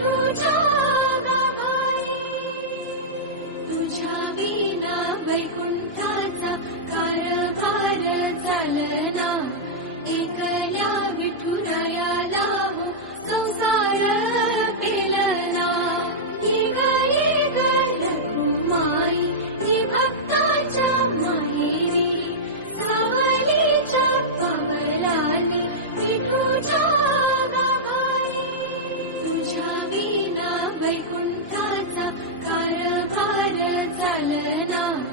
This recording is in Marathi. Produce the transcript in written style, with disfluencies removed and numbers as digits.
विठूच्या गाभाई. तुझ्या विना वैकुंठाचा कारभार चालना. एकल्या विठुरायाला हो संसार पेलना. ये ग रघुमाई ही भक्ताच्या माहेरी. सावलीच्या पावलाने विठूच्या गाभाई. तुझ्या विना वैकुंठाचा कारभार चालना.